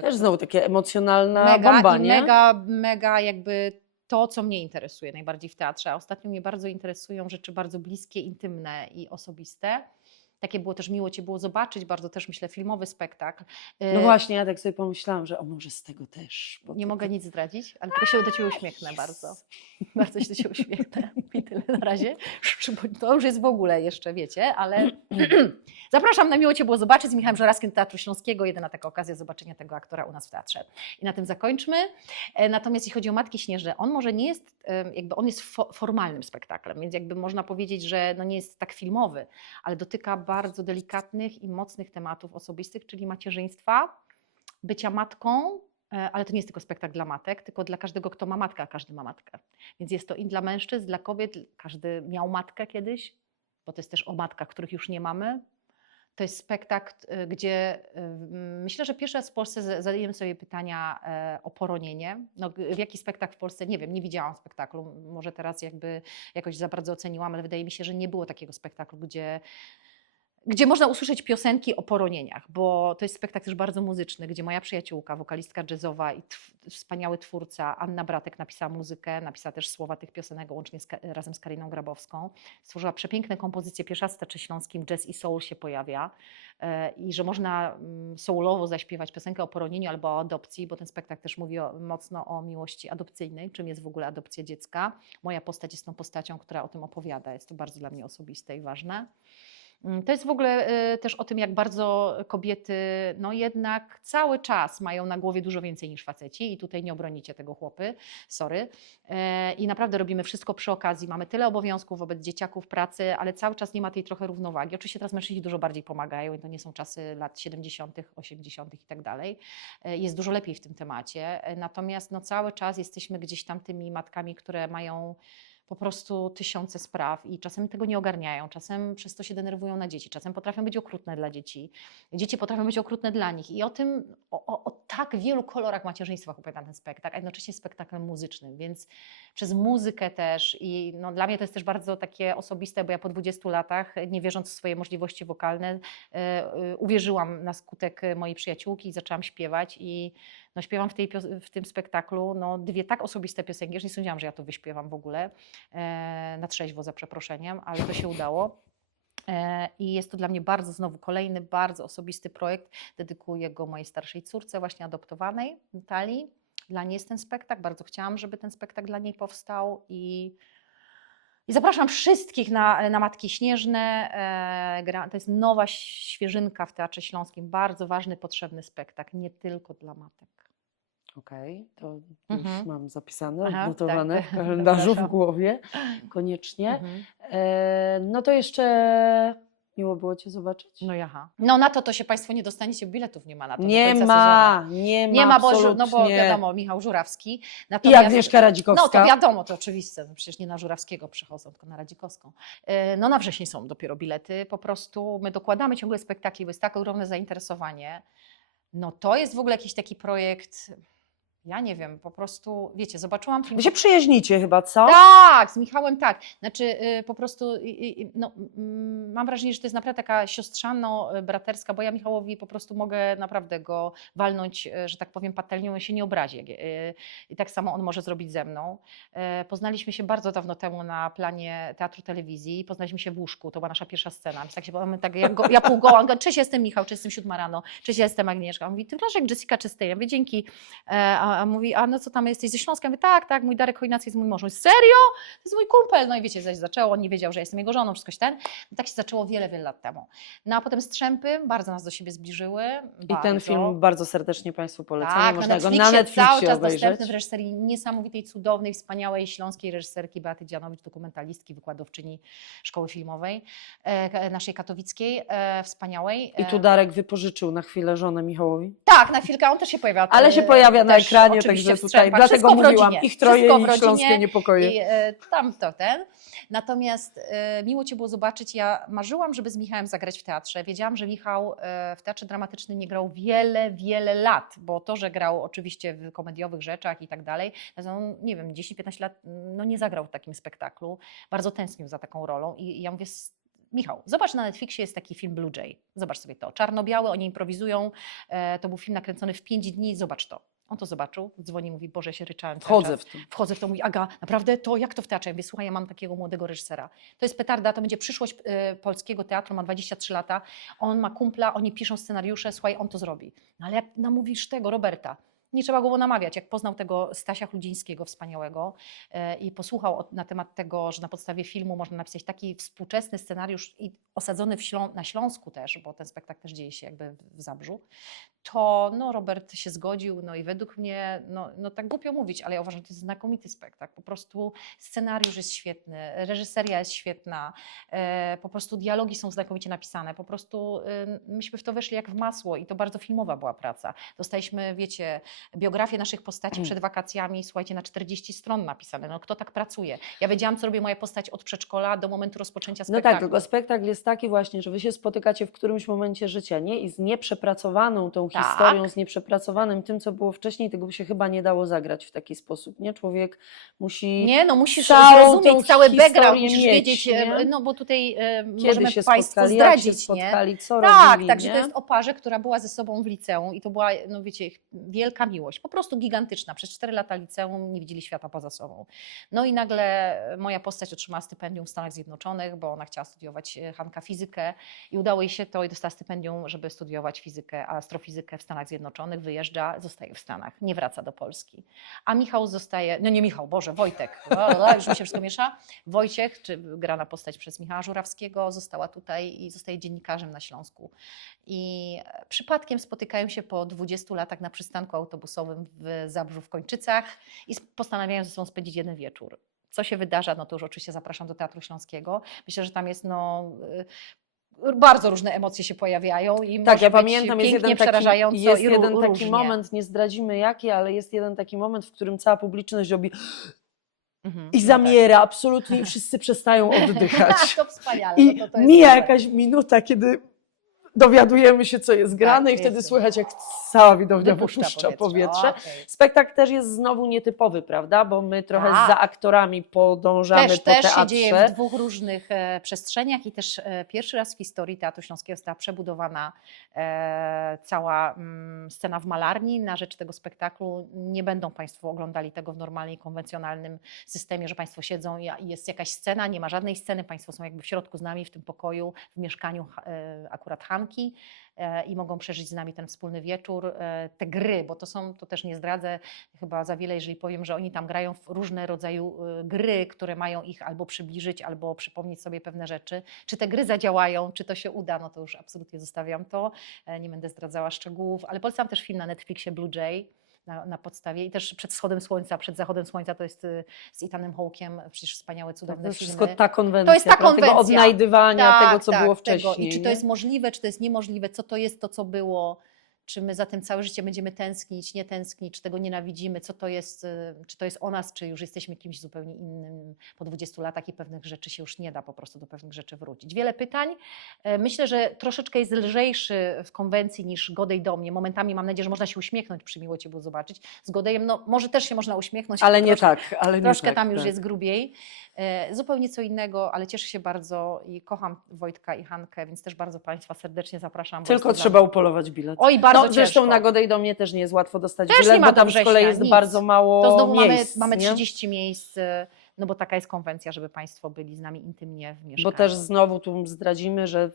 Też znowu takie emocjonalna mega bomba, i nie? mega jakby to, co mnie interesuje najbardziej w teatrze. A ostatnio mnie bardzo interesują rzeczy bardzo bliskie, intymne i osobiste. Takie było też miło Cię było zobaczyć, bardzo też myślę filmowy spektakl. No właśnie, ja tak sobie pomyślałam, że o może z tego też. Bo Nie to mogę tak- nic zdradzić, ale tylko się do Ciebie uśmiechnę bardzo. Bardzo się do Ciebie uśmiechnę i tyle na razie. To już jest w ogóle jeszcze, wiecie, ale zapraszam, na miło Cię było zobaczyć z Michałem Żurawskim Teatru Śląskiego. Jedyna taka okazja zobaczenia tego aktora u nas w teatrze. I na tym zakończmy. Natomiast jeśli chodzi o Matki Śnieżne, on może nie jest, jakby on jest formalnym spektaklem, więc jakby można powiedzieć, że no nie jest tak filmowy, ale dotyka bardzo delikatnych i mocnych tematów osobistych, czyli macierzyństwa, bycia matką, ale to nie jest tylko spektakl dla matek, tylko dla każdego, kto ma matkę, a każdy ma matkę. Więc jest to i dla mężczyzn, dla kobiet, każdy miał matkę kiedyś, bo to jest też o matkach, których już nie mamy. To jest spektakl, gdzie myślę, że pierwszy raz w Polsce zadajemy sobie pytania o poronienie. No, w jaki spektakl w Polsce? Nie wiem, nie widziałam spektaklu. Może teraz jakby jakoś za bardzo oceniłam, ale wydaje mi się, że nie było takiego spektaklu, gdzie gdzie można usłyszeć piosenki o poronieniach, bo to jest spektakl też bardzo muzyczny, gdzie moja przyjaciółka, wokalistka jazzowa i wspaniały twórca Anna Bratek napisała muzykę, napisała też słowa tych piosenek łącznie razem z Kariną Grabowską. Stworzyła przepiękne kompozycje, pierwsza raz w Teatrze Śląskim jazz i soul się pojawia i że można soulowo zaśpiewać piosenkę o poronieniu albo o adopcji, bo ten spektakl też mówi mocno o miłości adopcyjnej, czym jest w ogóle adopcja dziecka. Moja postać jest tą postacią, która o tym opowiada, jest to bardzo dla mnie osobiste i ważne. To jest w ogóle też o tym, jak bardzo kobiety no jednak cały czas mają na głowie dużo więcej niż faceci i tutaj nie obronicie tego chłopy, sorry. I naprawdę robimy wszystko przy okazji, mamy tyle obowiązków wobec dzieciaków, pracy, ale cały czas nie ma tej trochę równowagi. Oczywiście teraz mężczyźni dużo bardziej pomagają i to nie są czasy lat 70., 80. i tak dalej. Jest dużo lepiej w tym temacie, natomiast no cały czas jesteśmy gdzieś tam tymi matkami, które mają po prostu tysiące spraw i czasem tego nie ogarniają, czasem przez to się denerwują na dzieci, czasem potrafią być okrutne dla dzieci, dzieci potrafią być okrutne dla nich i o tym, o tak wielu kolorach macierzyństwa opowiada ten spektakl, a jednocześnie spektaklem muzycznym, więc przez muzykę też i no, dla mnie to jest też bardzo takie osobiste, bo ja po 20 latach, nie wierząc w swoje możliwości wokalne, uwierzyłam na skutek mojej przyjaciółki i zaczęłam śpiewać i no, śpiewam w tym spektaklu no, dwie tak osobiste piosenki, że nie sądziłam, że ja to wyśpiewam w ogóle, na trzeźwo za przeproszeniem, ale to się udało. I jest to dla mnie bardzo, znowu kolejny bardzo osobisty projekt. Dedykuję go mojej starszej córce, właśnie adoptowanej, Natalii. Dla niej jest ten spektakl, bardzo chciałam, żeby ten spektakl dla niej powstał i zapraszam wszystkich na Matki Śnieżne. To jest nowa świeżynka w Teatrze Śląskim, bardzo ważny, potrzebny spektakl, nie tylko dla matek. Okej, to już mam zapisane, Aha, odnotowane tak. w kalendarzu w Zapraszam. głowie, koniecznie. No to jeszcze miło było Cię zobaczyć. No jaha. No na to się Państwo nie dostaniecie, biletów nie ma na to do Nie końca ma, sezonu. nie ma, bo absolutnie. wiadomo, Michał Żurawski. I Natomiast, Agnieszka Radzikowska. no to wiadomo, to oczywiste, no przecież nie na Żurawskiego przychodzą, tylko na Radzikowską. No na wrześniu są dopiero bilety, po prostu my dokładamy ciągle spektakli, bo jest tak ogromne zainteresowanie. No to jest w ogóle jakiś taki projekt, ja nie wiem, po prostu, wiecie, zobaczyłam film. Wy się przyjaźnicie chyba, co? Tak, z Michałem tak. Znaczy po prostu no, mam wrażenie, że to jest naprawdę taka siostrzano-braterska, bo ja Michałowi po prostu mogę naprawdę go walnąć, że tak powiem, patelnią, on się nie obrazi. I tak samo on może zrobić ze mną. Poznaliśmy się bardzo dawno temu na planie Teatru Telewizji, poznaliśmy się w łóżku, to była nasza pierwsza scena. Więc tak się mamy tak, ja półgoła, on mówi, cześć, jestem Michał, cześć, jestem 7 rano, cześć, jestem Agnieszka. On mówi, ty wyglądasz jak Jessica Chastain. Ja mówię, dzięki. A mówi, a no co tam, jesteś ze Śląska? Ja mówię, tak, mój Darek Chojnacki jest mój mąż. Mówi, serio? To jest mój kumpel. No i wiecie, zaś zaczęło, on nie wiedział, że jestem jego żoną, wszystko się No, tak się zaczęło wiele, wiele lat temu. No a potem Strzępy bardzo nas do siebie zbliżyły. I ten film bardzo serdecznie Państwu polecamy. Tak, Można go na cały Netflixie czas obejrzeć. dostępny w reżyserii niesamowitej, cudownej, wspaniałej śląskiej reżyserki Beaty Dzianowicz, dokumentalistki, wykładowczyni szkoły filmowej, naszej katowickiej, wspaniałej. I tu Darek wypożyczył na chwilę żonę Michałowi. Tak, na chwilkę, on też się pojawia. Ale się pojawia na też ekranie, oczywiście także w tutaj, Strzępach. dlatego Wszystko w mówiłam, rodzinie. ich troje Wszystko w i rodzinie. śląskie niepokoje. I tam to ten. Natomiast miło Cię było zobaczyć. Ja marzyłam, żeby z Michałem zagrać w teatrze. Wiedziałam, że Michał w teatrze dramatycznym nie grał wiele, wiele lat, bo to, że grał oczywiście w komediowych rzeczach i tak dalej, on, nie wiem, 10-15 lat no nie zagrał w takim spektaklu. Bardzo tęsknił za taką rolą i ja mówię, Michał, zobacz, na Netflixie jest taki film Blue Jay. Zobacz sobie to. Czarno-biały, oni improwizują. To był film nakręcony w 5 dni. Zobacz to. On to zobaczył, dzwoni, mówi, Boże, ja się ryczałem cały czas. Wchodzę w to, mówi, Aga, naprawdę to, jak to w teatrze? Ja mówię, słuchaj, ja mam takiego młodego reżysera. To jest petarda, to będzie przyszłość polskiego teatru, ma 23 lata. On ma kumpla, oni piszą scenariusze, słuchaj, on to zrobi. No ale jak namówisz tego, Roberta, nie trzeba go było namawiać. Jak poznał tego Stasia Chludzińskiego wspaniałego i posłuchał na temat tego, że na podstawie filmu można napisać taki współczesny scenariusz i osadzony na Śląsku też, bo ten spektakl też dzieje się jakby w Zabrzu, to no, Robert się zgodził, no i według mnie, no tak głupio mówić, ale ja uważam, że to jest znakomity spektakl. Po prostu scenariusz jest świetny, reżyseria jest świetna, po prostu dialogi są znakomicie napisane, po prostu myśmy w to weszli jak w masło i to bardzo filmowa była praca. Dostaliśmy, wiecie, biografię naszych postaci przed wakacjami, słuchajcie, na 40 stron napisane. No kto tak pracuje? Ja wiedziałam, co robi moja postać od przedszkola do momentu rozpoczęcia spektaklu. No tak, tylko spektakl jest taki właśnie, że wy się spotykacie w którymś momencie życia, nie? I z nieprzepracowaną tą Tak. historią, z nieprzepracowanym tym, co było wcześniej, tego by się chyba nie dało zagrać w taki sposób, nie? Człowiek musi Nie, no musisz całą tą zrozumieć cały background, historię musisz mieć, wiedzieć, nie? no bo tutaj Kiedy możemy się Państwu spotkali, jak się zdradzić, nie? spotkali, co Tak, robili, także nie? to jest o parze, która była ze sobą w liceum i to była, no wiecie, wielka miłość, po prostu gigantyczna. Przez 4 lata liceum nie widzieli świata poza sobą. No i nagle moja postać otrzymała stypendium w Stanach Zjednoczonych, bo ona chciała studiować, Hanka, fizykę i udało jej się to i dostała stypendium, żeby studiować fizykę, astrofizykę w Stanach Zjednoczonych, wyjeżdża, zostaje w Stanach, nie wraca do Polski. A Michał zostaje, no nie Michał, Boże, Wojtek, już mi się wszystko miesza. Wojciech, czy grana postać przez Michała Żurawskiego, została tutaj i zostaje dziennikarzem na Śląsku. I przypadkiem spotykają się po 20 latach na przystanku autobusowym w Zabrzu w Kończycach i postanawiają ze sobą spędzić jeden wieczór. Co się wydarza, no to już oczywiście zapraszam do Teatru Śląskiego. Myślę, że tam jest bardzo różne emocje się pojawiają i Tak, może ja być pamiętam, pięknie, przerażająco jest i jeden taki różnie. moment, nie zdradzimy jaki, ale jest jeden taki moment, w którym cała publiczność robi Mhm, i no zamiera absolutnie i wszyscy przestają tak. oddychać. To wspaniale. I no to jest mija super. jakaś minuta, kiedy dowiadujemy się, co jest grane i jest wtedy to. słychać, jak cała widownia Wypuszcza wypuszcza powietrze. Okej. Spektakl też jest znowu nietypowy, prawda? Bo my trochę Tak. za aktorami podążamy po Też się teatrze. dzieje w 2 różnych przestrzeniach i też pierwszy raz w historii Teatru Śląskiego została przebudowana cała scena w malarni na rzecz tego spektaklu. Nie będą Państwo oglądali tego w normalnie konwencjonalnym systemie, że Państwo siedzą i jest jakaś scena, nie ma żadnej sceny, Państwo są jakby w środku z nami w tym pokoju, w mieszkaniu akurat Hanki i mogą przeżyć z nami ten wspólny wieczór. Te gry, bo to też nie zdradzę chyba za wiele, jeżeli powiem, że oni tam grają w różne rodzaju gry, które mają ich albo przybliżyć, albo przypomnieć sobie pewne rzeczy. Czy te gry zadziałają, czy to się uda, no to już absolutnie zostawiam to. Nie będę zdradzała szczegółów, ale polecam też film na Netflixie Blue Jay. Na podstawie i też przed wschodem słońca, przed zachodem słońca to jest z Ethanem Hawke'em, przecież wspaniałe, cudowne To jest filmy. wszystko ta konwencja, To jest ta prawda? Tego konwencja. odnajdywania tego, co tak, było tego. wcześniej. I czy to nie? jest możliwe, czy to jest niemożliwe, co to jest to, co było, czy my za tym całe życie będziemy tęsknić, nie tęsknić, czy tego nienawidzimy, co to jest, czy to jest o nas, czy już jesteśmy kimś zupełnie innym po 20 latach i pewnych rzeczy się już nie da po prostu do pewnych rzeczy wrócić. Wiele pytań. Myślę, że troszeczkę jest lżejszy w konwencji niż Godej do mnie. Momentami mam nadzieję, że można się uśmiechnąć przy Miło Cię było zobaczyć. Z Godejem, no może też się można uśmiechnąć. Ale nie troszkę, tak. Ale nie troszkę tak, tam już tak. jest grubiej. Zupełnie co innego, ale cieszę się bardzo i kocham Wojtka i Hankę, więc też bardzo Państwa serdecznie zapraszam. bo jest Tylko to dla trzeba mnie- upolować bilet. Oj, bardzo no, zresztą ciężko. na Godej do mnie też nie jest łatwo dostać Też bilet, nie ma bo do tam z kolei września jest nic. bardzo mało To znowu miejsc. mamy nie? 30 miejsc, no bo taka jest konwencja, żeby Państwo byli z nami intymnie w mieszkaniu. Bo też znowu tu zdradzimy, że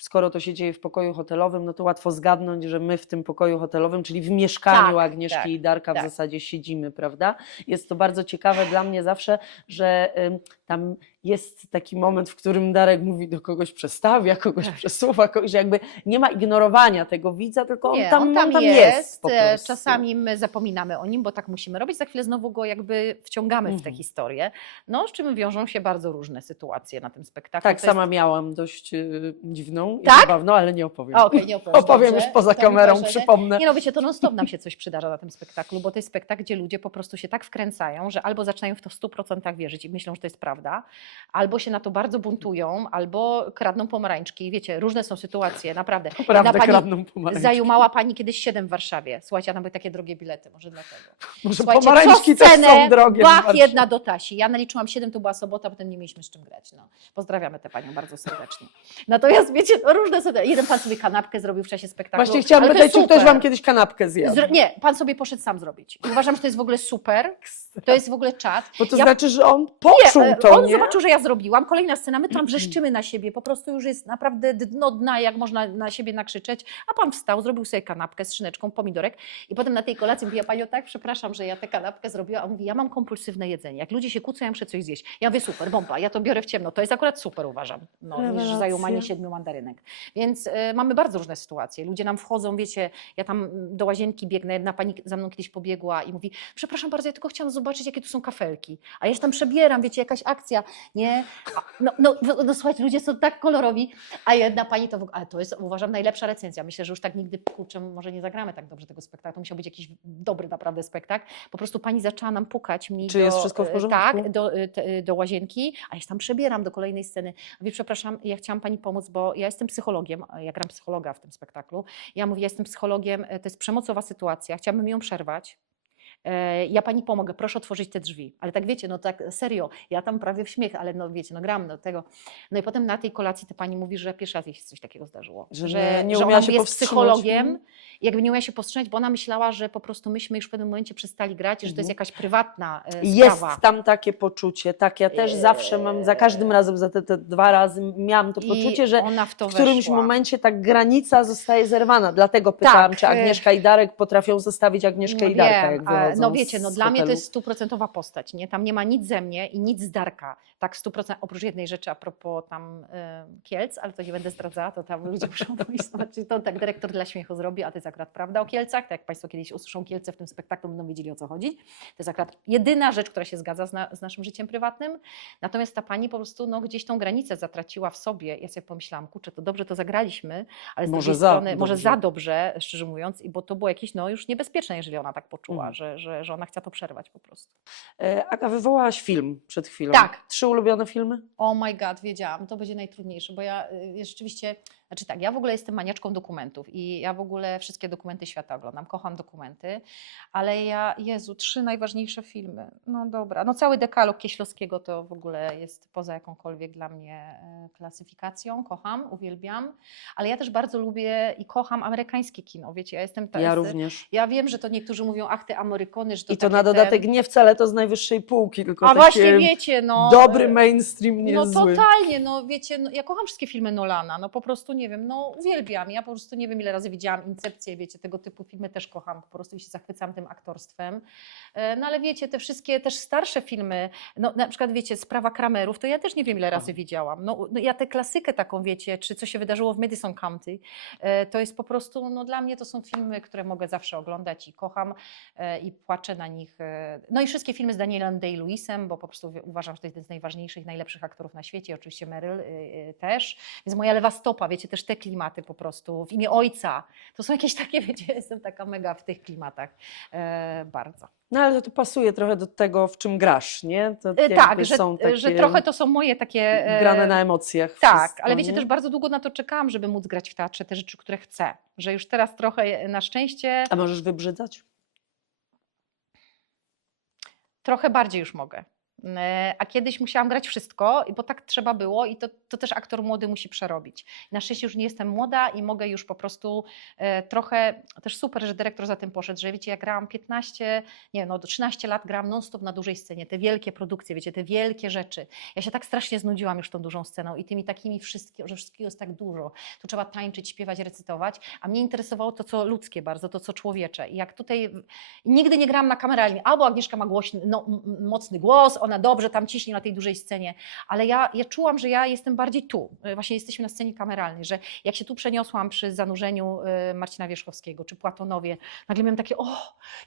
skoro to się dzieje w pokoju hotelowym, no to łatwo zgadnąć, że my w tym pokoju hotelowym, czyli w mieszkaniu Tak, Agnieszki tak, i Darka tak. w zasadzie siedzimy, prawda? Jest to bardzo ciekawe dla mnie zawsze, że tam jest taki moment, w którym Darek mówi do kogoś, przestawia, kogoś przesuwa, że jakby nie ma ignorowania tego widza, tylko on Nie, tam jest po prostu. Czasami my zapominamy o nim, bo tak musimy robić. Za chwilę znowu go jakby wciągamy w tę Mhm. historię. No, z czym wiążą się bardzo różne sytuacje na tym spektaklu. Tak, To sama miałam dość dziwną i Tak? zabawną, ale nie opowiem. A, okej, nie opowiesz, Opowiem dobrze. już poza To mi kamerą, proszę, nie? przypomnę. Nie no, wiecie, to non-stop nam się coś przydarza na tym spektaklu, bo to jest spektakl, gdzie ludzie po prostu się tak wkręcają, że albo zaczynają w to w 100% wierzyć i myślą, że to jest prawda, albo się na to bardzo buntują, albo kradną pomarańczki. Wiecie, różne są sytuacje, naprawdę. Naprawdę Jedna pani kradną pomarańczki. zajumała pani kiedyś 7 w Warszawie. Słuchajcie, a tam były takie drogie bilety, może dlatego. Może Słuchajcie, pomarańczki co też scenę, są drogie. w bach, Warszawie. jedna do Tasi. Ja naliczyłam 7, to była sobota, potem nie mieliśmy z czym grać. No. Pozdrawiamy tę panią bardzo serdecznie. Natomiast wiecie, no, różne są. Jeden pan sobie kanapkę zrobił w czasie spektaklu. Właśnie chciałam ale to pytać, jest czy ktoś super. wam kiedyś kanapkę zjadł? Nie, pan sobie poszedł sam zrobić. I uważam, że to jest w ogóle super. To jest w ogóle czad. Bo to Ja- znaczy, że on poczuł to, on nie? zobaczył, że ja zrobiłam. Kolejna scena, my tam wrzeszczymy na siebie, po prostu już jest naprawdę dno dna, jak można na siebie nakrzyczeć. A pan wstał, zrobił sobie kanapkę z szyneczką, pomidorek i potem na tej kolacji mówi, ja panią tak, przepraszam, że ja tę kanapkę zrobiłam. A on mówi, ja mam kompulsywne jedzenie. Jak ludzie się kłócą, ja muszę coś zjeść. Ja mówię, super, bomba, ja to biorę w ciemno. To jest akurat super, uważam, niż Rewelacja. zajumanie 7 mandarynek. Więc mamy bardzo różne sytuacje. Ludzie nam wchodzą, wiecie, ja tam do łazienki biegnę, jedna pani za mną kiedyś pobiegła i mówi, przepraszam bardzo, ja tylko chciałam zobaczyć, jakie tu są kafelki. A ja się tam przebieram, wiecie, jakaś akcja. nie. No słuchajcie, ludzie są tak kolorowi, a jedna pani to w ogóle, ale to jest, uważam, najlepsza recenzja. Myślę, że już tak nigdy, kurczę, może nie zagramy tak dobrze tego spektaklu, to musiał być jakiś dobry naprawdę spektakl. Po prostu pani zaczęła nam pukać mi Czy jest wszystko w porządku? Tak, do łazienki, a ja się tam przebieram do kolejnej sceny. Mówię, przepraszam, ja chciałam pani pomóc, bo ja jestem psychologiem, ja gram psychologa w tym spektaklu. Ja mówię, ja jestem psychologiem, to jest przemocowa sytuacja, chciałabym ją przerwać. Ja pani pomogę, proszę otworzyć te drzwi. Ale tak wiecie, no tak serio, ja tam prawie w śmiech, ale no wiecie, no gram do tego. No i potem na tej kolacji ta pani mówi, że pierwszy raz jej się coś takiego zdarzyło. Że nie że umiała ona się jest powstrzymać. psychologiem, jakby nie umiała się powstrzymać, bo ona myślała, że po prostu myśmy już w pewnym momencie przestali grać i że to jest jakaś prywatna Jest sprawa. tam takie poczucie, tak, ja też zawsze mam, za każdym razem, za te 2 razy miałam to poczucie, że ona w to którymś weszła. momencie ta granica zostaje zerwana. Dlatego pytałam, Tak, czy Agnieszka i Darek potrafią zostawić Agnieszkę i Darka, jak wychodzą no wiecie, no z dla mnie to hotelu. jest 100% postać, nie? Tam nie ma nic ze mnie i nic z Darka, tak 100%, oprócz jednej rzeczy a propos tam Kielc, ale to nie będę zdradzała, to tam ludzie muszą pójść, zobaczyć, to tak dyrektor dla śmiechu zrobi, a to jest akurat prawda o Kielcach, tak jak Państwo kiedyś usłyszą Kielce w tym spektaklu, będą wiedzieli, o co chodzi. To jest akurat jedyna rzecz, która się zgadza z naszym życiem prywatnym, natomiast ta pani po prostu no, gdzieś tą granicę zatraciła w sobie. Ja sobie pomyślałam, kurczę, to dobrze to zagraliśmy, ale z Może drugiej za strony, może dobrze. za dobrze, szczerze mówiąc, i bo to było jakieś no, już niebezpieczne, jeżeli ona tak poczuła, Mhm. że ona chce to przerwać po prostu. Aga, wywołałaś film przed chwilą. Tak. 3 ulubione filmy? Oh my god, wiedziałam, to będzie najtrudniejsze, bo ja rzeczywiście, znaczy tak, ja w ogóle jestem maniaczką dokumentów i ja w ogóle wszystkie dokumenty świata oglądam, kocham dokumenty, ale Jezu, 3 najważniejsze filmy, no dobra, no cały dekalog Kieślowskiego to w ogóle jest poza jakąkolwiek dla mnie klasyfikacją, kocham, uwielbiam, ale ja też bardzo lubię i kocham amerykańskie kino, wiecie, ja jestem... Ja również. Ja wiem, że to niektórzy mówią, ach ty Amerykony, że to I to takie na dodatek ten... nie wcale to z najwyższej półki, tylko A takie właśnie wiecie, no... dobry mainstream, No niezły. totalnie, no wiecie, no, ja kocham wszystkie filmy Nolana, no po prostu nie wiem, no uwielbiam, ja po prostu nie wiem ile razy widziałam Incepcję, wiecie, tego typu filmy też kocham, po prostu się zachwycam tym aktorstwem, no ale wiecie, te wszystkie też starsze filmy, no na przykład wiecie, Sprawa Kramerów, to ja też nie wiem ile razy widziałam, no ja tę klasykę taką wiecie, czy co się wydarzyło w Madison County, to jest po prostu, no dla mnie to są filmy, które mogę zawsze oglądać i kocham i płaczę na nich, no i wszystkie filmy z Danielem Day-Lewisem, bo po prostu uważam, że to jest jeden z najważniejszych, najlepszych aktorów na świecie, oczywiście Meryl też, więc moja lewa stopa, wiecie, też te klimaty po prostu, W imię ojca, to są jakieś takie, wiecie, jestem taka mega w tych klimatach, bardzo. No ale to pasuje trochę do tego, w czym grasz, nie? To Tak, jakby są takie że trochę to są moje takie... grane na emocjach. Tak, wszystko, ale wiecie, nie? też bardzo długo na to czekałam, żeby móc grać w teatrze te rzeczy, które chcę, że już teraz trochę na szczęście... A możesz wybrzydzać? Trochę bardziej już mogę. A kiedyś musiałam grać wszystko, bo tak trzeba było i to też aktor młody musi przerobić. Na szczęście już nie jestem młoda i mogę już po prostu trochę, też super, że dyrektor za tym poszedł, że wiecie, ja grałam 15, nie no do 13 lat grałam non-stop na dużej scenie, te wielkie produkcje, wiecie, te wielkie rzeczy. Ja się tak strasznie znudziłam już tą dużą sceną i tymi takimi wszystkiego, że wszystkiego jest tak dużo. Tu trzeba tańczyć, śpiewać, recytować, a mnie interesowało to, co ludzkie bardzo, to, co człowiecze. I jak tutaj nigdy nie grałam na kameralnie, albo Agnieszka ma głośny, no, mocny głos, ona dobrze tam ciśnie na tej dużej scenie, ale ja czułam, że ja jestem bardziej tu. Właśnie jesteśmy na scenie kameralnej, że jak się tu przeniosłam przy zanurzeniu Marcina Wierzchowskiego czy Platonowie, nagle miałam takie,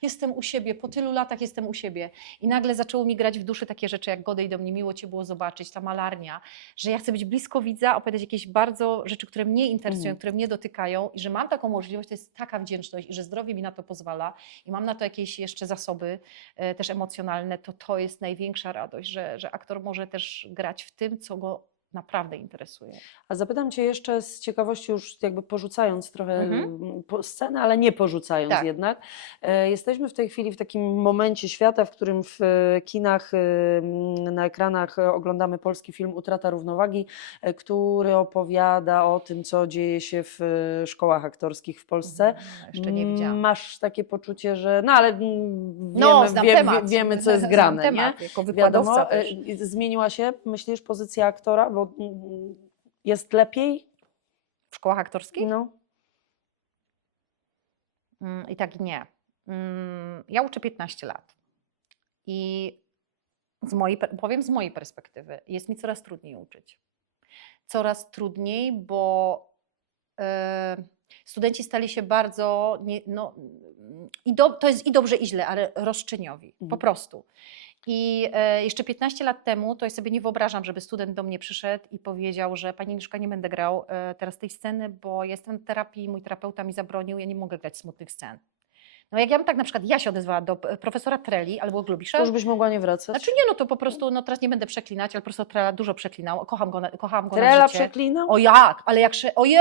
jestem u siebie, po tylu latach jestem u siebie. I nagle zaczęło mi grać w duszy takie rzeczy jak Godej do mnie, miło Cię było zobaczyć, ta malarnia, że ja chcę być blisko widza, opowiadać jakieś bardzo rzeczy, które mnie interesują, które mnie dotykają i że mam taką możliwość, to jest taka wdzięczność i że zdrowie mi na to pozwala i mam na to jakieś jeszcze zasoby też emocjonalne, to jest największa radość, że aktor może też grać w tym, co go naprawdę interesuje. A zapytam Cię jeszcze z ciekawości, już jakby porzucając trochę scenę, ale nie porzucając Tak. jednak. Jesteśmy w tej chwili w takim momencie świata, w którym w kinach, na ekranach oglądamy polski film Utrata równowagi, który opowiada o tym, co dzieje się w szkołach aktorskich w Polsce. Jeszcze nie widziałam. Masz takie poczucie, że no ale znam temat. wiemy co jest grane, znam nie? temat, jako wykładowca też. Zmieniła się, myślisz, pozycja aktora, bo jest lepiej? W szkołach aktorskich? No. I tak nie. Ja uczę 15 lat i powiem z mojej perspektywy, jest mi coraz trudniej uczyć. Coraz trudniej, bo studenci stali się bardzo, to jest i dobrze i źle, ale roszczeniowi, po prostu. I jeszcze 15 lat temu, to ja sobie nie wyobrażam, żeby student do mnie przyszedł i powiedział, że pani Agnieszka, nie będę grał teraz tej sceny, bo jestem w terapii, mój terapeuta mi zabronił, ja nie mogę grać smutnych scen. No jak ja bym tak na przykład ja się odezwała do profesora Treli albo Glubisza, To już byś mogła nie wracać. znaczy nie, no to po prostu, no teraz nie będę przeklinać, ale profesor Trela dużo przeklinał, kochałam go Trela na życie. przeklinał? O jak, ale jak oje!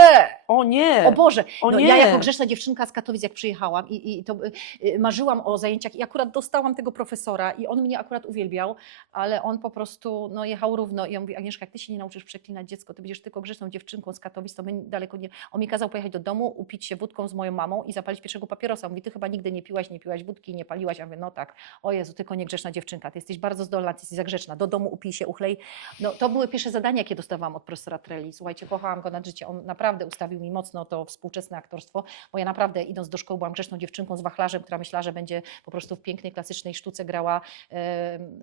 O nie! O Boże, O no nie! ja jako grzeczna dziewczynka z Katowic jak przyjechałam i to marzyłam o zajęciach i akurat dostałam tego profesora i on mnie akurat uwielbiał, ale on po prostu no, jechał równo i on mówi, Agnieszka, jak ty się nie nauczysz przeklinać dziecko, ty będziesz tylko grzeczną dziewczynką z Katowic, to my daleko nie... On mi kazał pojechać do domu, upić się wódką z moją mamą i zapalić pierwszego papierosa. Mówi, ty chyba nigdy nie piłaś wódki, nie paliłaś. Ja mówię, no tak, o Jezu, tylko nie grzeczna dziewczynka, ty jesteś bardzo zdolna, ty jesteś za grzeczna, do domu upij się, uchlej. No to były pierwsze zadania, jakie dostawałam od profesora Treli. Słuchajcie, kochałam go nad życie, on naprawdę ustawił mi mocno to współczesne aktorstwo, bo ja naprawdę idąc do szkoły byłam grzeczną dziewczynką z wachlarzem, która myślała, że będzie po prostu w pięknej, klasycznej sztuce grała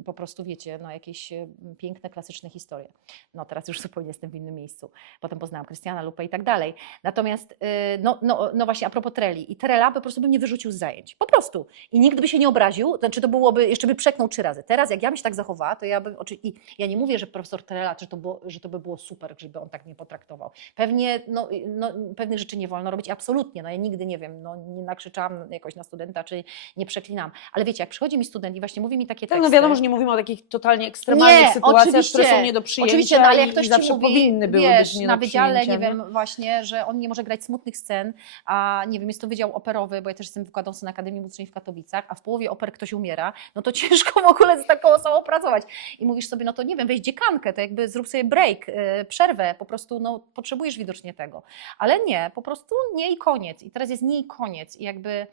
po prostu, wiecie, no jakieś piękne, klasyczne historie. No teraz już zupełnie jestem w innym miejscu. Potem poznałam Krystiana Lupę i tak dalej. Natomiast, no właśnie a propos Treli. I Trela po prostu by mnie wyrzucił z zajęć. Po prostu. I nikt by się nie obraził, znaczy to byłoby, jeszcze by przeknął 3 razy. Teraz jak ja bym się tak zachowała, to ja bym, i ja nie mówię, że profesor Trela, że to by było super, żeby on tak mnie potraktował. Pewnie, pewnych rzeczy nie wolno robić, absolutnie. No ja nigdy, nie wiem, no nie nakrzyczałam jakoś na studenta, czy nie przeklinam. Ale wiecie, jak przychodzi mi student i właśnie mówi mi takie Tak, teksty. no wiadomo, że nie mówimy o takich totalnie ekstremalnych sytuacjach, które są nie do przyjęcia oczywiście, no, ale jak ktoś i zawsze ci mówi, powinny były wiesz, być nie na do wydziale, przyjęcia, nie wiem, właśnie, że on nie może grać smutnych scen, a nie wiem, jest to wydział operowy, bo ja też jestem wykładowcą na Akademii Muzycznej w Katowicach, a w połowie oper ktoś umiera, no to ciężko w ogóle z taką osobą pracować. I mówisz sobie, no to nie wiem, weź dziekankę, to jakby zrób sobie break, przerwę, po prostu no, potrzebujesz widocznie tego. Ale nie, po prostu nie i koniec. I teraz jest nie i koniec. I jakby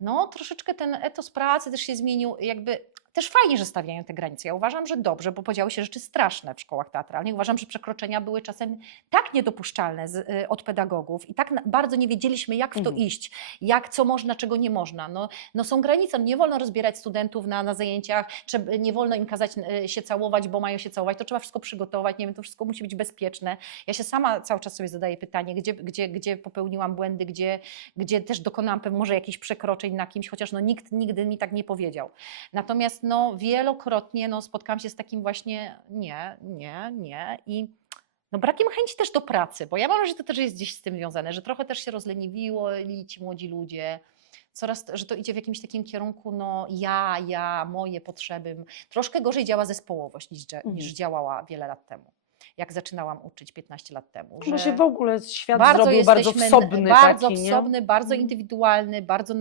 no troszeczkę ten etos pracy też się zmienił, jakby też fajnie, że stawiają te granice. Ja uważam, że dobrze, bo podziały się rzeczy straszne w szkołach teatralnych. Uważam, że przekroczenia były czasem tak niedopuszczalne od pedagogów i tak bardzo nie wiedzieliśmy, jak w to iść, co można, czego nie można. No są granice, nie wolno rozbierać studentów na zajęciach, nie wolno im kazać się całować, bo mają się całować, to trzeba wszystko przygotować, nie wiem, to wszystko musi być bezpieczne. Ja się sama cały czas sobie zadaję pytanie, gdzie popełniłam błędy, gdzie też dokonałam może jakichś przekroczeń na kimś, chociaż no, nikt nigdy mi tak nie powiedział. Natomiast no, wielokrotnie spotkałam się z takim właśnie nie i no, brakiem chęci też do pracy, bo ja mam, że to też jest gdzieś z tym związane, że trochę też się rozleniwiło ci młodzi ludzie, że to idzie w jakimś takim kierunku, no moje potrzeby. Troszkę gorzej działa zespołowość niż działała wiele lat temu. Jak zaczynałam uczyć 15 lat temu. Że się w ogóle świat bardzo zrobił bardzo wsobny. Bardzo taki, wsobny, bardzo indywidualny, bardzo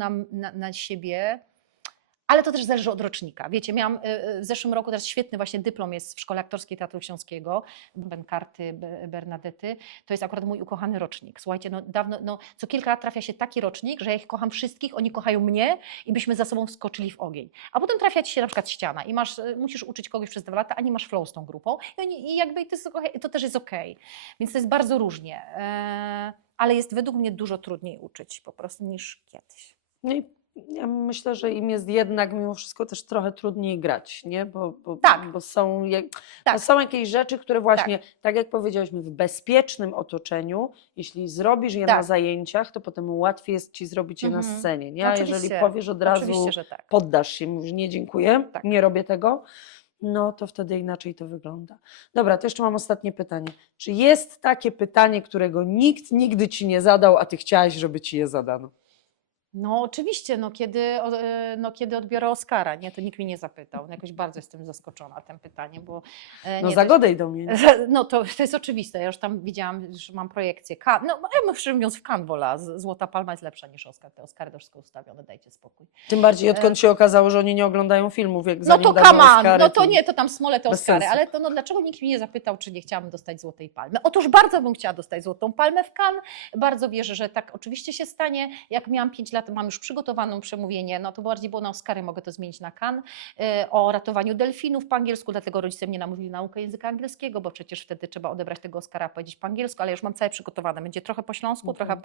na siebie. Ale to też zależy od rocznika. Wiecie, miałam w zeszłym roku teraz świetny właśnie dyplom jest w Szkole Aktorskiej Teatru Śląskiego, Benkarty, Bernadety. To jest akurat mój ukochany rocznik. Słuchajcie, co kilka lat trafia się taki rocznik, że ja ich kocham wszystkich, oni kochają mnie i byśmy za sobą wskoczyli w ogień. A potem trafia ci się na przykład ściana i musisz uczyć kogoś przez 2 lata, a nie masz flow z tą grupą i jakby to też jest okej. Więc to jest bardzo różnie. Ale jest według mnie dużo trudniej uczyć po prostu niż kiedyś. No i ja myślę, że im jest jednak mimo wszystko też trochę trudniej grać, nie? Bo są jakieś rzeczy, które właśnie, tak jak powiedziałyśmy, w bezpiecznym otoczeniu, jeśli zrobisz je na zajęciach, to potem łatwiej jest ci zrobić je na scenie, nie? A jeżeli powiesz od razu, poddasz się, mówisz nie dziękuję, nie robię tego, no to wtedy inaczej to wygląda. Dobra, to jeszcze mam ostatnie pytanie. Czy jest takie pytanie, którego nikt nigdy ci nie zadał, a ty chciałaś, żeby ci je zadano? No oczywiście, kiedy odbiorę Oscara, nie, to nikt mnie nie zapytał. Jakoś bardzo jestem zaskoczona tym pytaniem, bo... zagodaj do mnie. No to jest oczywiste, ja już tam widziałam, że mam projekcję. Ja bym szczerze mówiąc w Cannes wolała, Złota Palma jest lepsza niż Oscar, te Oscary to wszystko ustawione, dajcie spokój. Tym bardziej odkąd się okazało, że oni nie oglądają filmów, jak no to come on, to tam smole te Oscary, ale to dlaczego nikt mnie nie zapytał, czy nie chciałam dostać Złotej Palmy? Otóż bardzo bym chciała dostać Złotą Palmę w Cannes, bardzo wierzę, że tak oczywiście się stanie, jak miałam 5 lat, mam już przygotowaną przemówienie, no to bardziej było na Oscary, mogę to zmienić na Cannes, o ratowaniu delfinów po angielsku, dlatego rodzice mnie namówili na naukę języka angielskiego, bo przecież wtedy trzeba odebrać tego Oscara, powiedzieć po angielsku, ale już mam całe przygotowane, będzie trochę po śląsku, trochę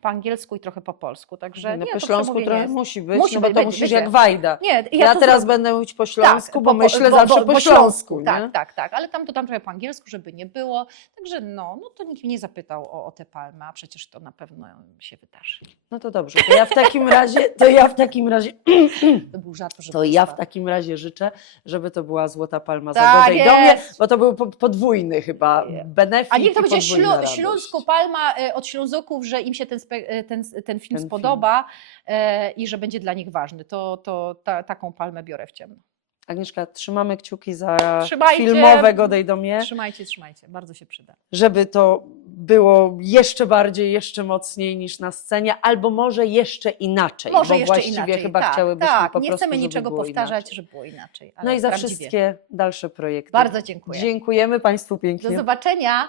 po angielsku i trochę po polsku, także po śląsku trochę jest. Musi być, bo to musisz jak Wajda. Nie, ja teraz będę mówić po śląsku, bo myślę zawsze po śląsku. Tak, ale tam trochę po angielsku, żeby nie było, także no to nikt mnie nie zapytał o tę palmę, a przecież to na pewno się wydarzy. No to dobrze. To ja w takim razie, To był żart, proszę to ja w państwa. takim razie życzę, żeby to była Złota Palma Tak za Gorzej Domie, jest. bo to był podwójny chyba benefit. A niech to i będzie podwójna radość. Śląsko Palma od Ślązoków, że im się ten film spodoba i że będzie dla nich ważny. Taką palmę biorę w ciemno. Agnieszka, trzymamy kciuki za Trzymajcie. filmowe Godej Domie, Trzymajcie, bardzo się przyda. żeby to było jeszcze bardziej, jeszcze mocniej niż na scenie, albo może jeszcze inaczej, Może bo jeszcze właściwie inaczej. chyba tak, chciałybyśmy tak. po Nie prostu, chcemy żeby niczego było powtarzać, inaczej. żeby było inaczej. No i za prawdziwie. wszystkie dalsze projekty. Bardzo dziękuję. Dziękujemy Państwu pięknie. Do zobaczenia.